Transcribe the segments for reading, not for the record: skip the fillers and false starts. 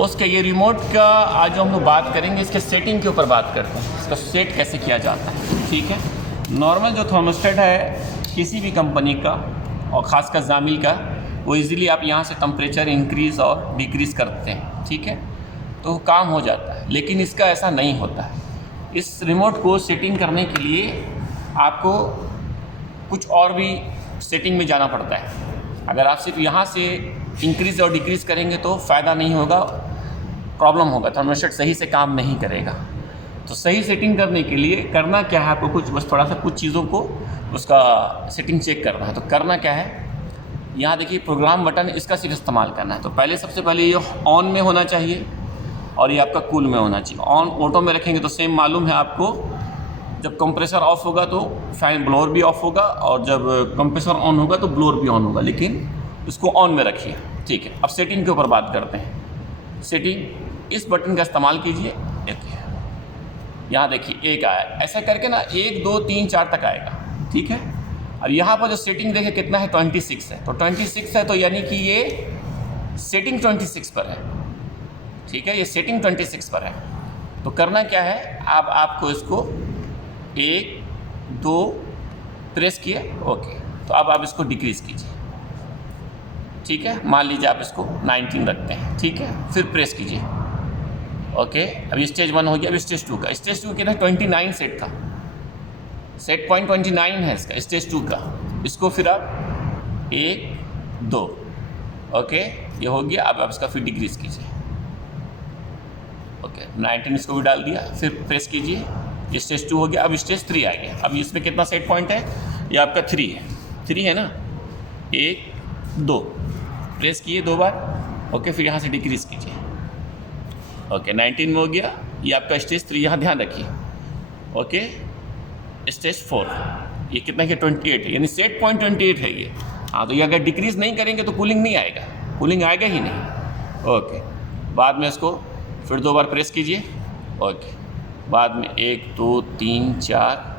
उसके ये रिमोट का आज जो हम लोग बात करेंगे, इसके सेटिंग के ऊपर बात करते हैं, इसका सेट कैसे किया जाता है। ठीक है, नॉर्मल जो थर्मोस्टेट है किसी भी कंपनी का और ख़ासकर जामिल का, वो इजीली आप यहाँ से टेम्परेचर इंक्रीज़ और डिक्रीज़ करते हैं। ठीक है, तो काम हो जाता है, लेकिन इसका ऐसा नहीं होता है। इस रिमोट को सेटिंग करने के लिए आपको कुछ और भी सेटिंग में जाना पड़ता है। अगर आप सिर्फ यहाँ से इंक्रीज़ और डिक्रीज़ करेंगे तो फ़ायदा नहीं होगा, प्रॉब्लम होगा, थर्मोस्टेट सही से काम नहीं करेगा। तो सही सेटिंग करने के लिए करना क्या है, आपको कुछ बस थोड़ा सा कुछ चीज़ों को उसका सेटिंग चेक करना है। तो करना क्या है, यहाँ देखिए प्रोग्राम बटन, इसका सिर्फ इस्तेमाल करना है। तो पहले सबसे पहले ये ऑन में होना चाहिए और ये आपका कूल में होना चाहिए। ऑन ऑटो में रखेंगे तो सेम मालूम है आपको, जब कंप्रेसर ऑफ होगा तो फैन ब्लोअर भी ऑफ होगा और जब कंप्रेसर ऑन होगा तो ब्लोअर भी ऑन होगा, लेकिन इसको ऑन में रखिए। ठीक है, अब सेटिंग के ऊपर बात करते हैं। सेटिंग, इस बटन का इस्तेमाल कीजिए। देखिए यहाँ देखिए एक आया, ऐसा करके ना 1 2 3 4 तक आएगा। ठीक है, अब यहाँ पर जो सेटिंग देखे कितना है, 26 है। तो 26 है तो यानी कि ये सेटिंग 26 पर है। ठीक है, ये सेटिंग 26 पर है। तो करना क्या है, आपको इसको 1 2 प्रेस किए, ओके। तो अब आप इसको डिक्रीज़ कीजिए। ठीक है, मान लीजिए आप इसको 19 रखते हैं। ठीक है, फिर प्रेस कीजिए, ओके। अभी स्टेज 1 हो गया, अभी स्टेज 2 का। स्टेज 2 कितना, 29 सेट था, सेट पॉइंट 29 है इसका, स्टेज 2 का। इसको फिर आप 1 2, ओके, ये हो गया। अब आप इसका फिर डिक्रीज़ कीजिए, ओके। 19 इसको भी डाल दिया, फिर प्रेस कीजिए, ये स्टेज 2 हो गया। अब स्टेज 3 आ गया। अब इसमें कितना सेट पॉइंट है, ये आपका 3 है, 3 है ना। 1 2 प्रेस किए 2 बार, ओके, फिर यहाँ से डिक्रीज़ कीजिए, ओके। 19 में हो गया, ये आपका स्टेज 3, यहाँ ध्यान रखिए, ओके। स्टेज 4, ये कितना है, 28, यानी सेट पॉइंट 28 है ये। हाँ, तो ये अगर डिक्रीज़ नहीं करेंगे तो कूलिंग नहीं आएगा, कूलिंग आएगा ही नहीं, ओके। बाद में इसको फिर 2 बार प्रेस कीजिए, ओके। बाद में 1 2 3 4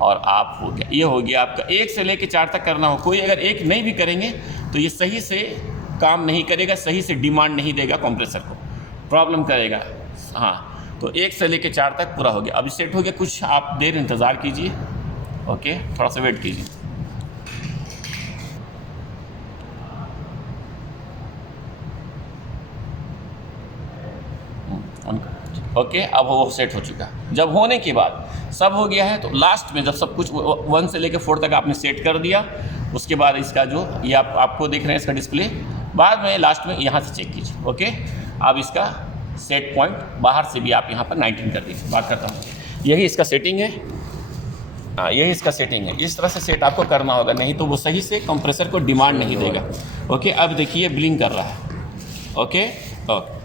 और आप हो गया, ये हो गया आपका। 1 से लेकर 4 तक करना हो। कोई अगर 1 नहीं भी करेंगे तो ये सही से काम नहीं करेगा, सही से डिमांड नहीं देगा, कंप्रेसर को प्रॉब्लम करेगा। हाँ, तो 1 से लेकर 4 तक पूरा हो गया। अभी सेट हो गया, कुछ आप देर इंतज़ार कीजिए, ओके, थोड़ा सा वेट कीजिए। ओके, अब वो सेट हो चुका। जब होने के बाद सब हो गया है तो लास्ट में जब सब कुछ 1 से लेकर 4 तक आपने सेट कर दिया, उसके बाद इसका जो ये आपको देख रहे हैं इसका डिस्प्ले, बाद में लास्ट में यहाँ से चेक कीजिए, ओके। अब इसका सेट पॉइंट बाहर से भी आप यहाँ पर 19 कर दीजिए। बात करता हूँ, यही इसका सेटिंग है। हाँ, यही इसका सेटिंग है। इस तरह से सेट आपको करना होगा, नहीं तो वो सही से कंप्रेसर को डिमांड नहीं देगा, ओके। अब देखिए ब्लिंक कर रहा है, ओके ओके।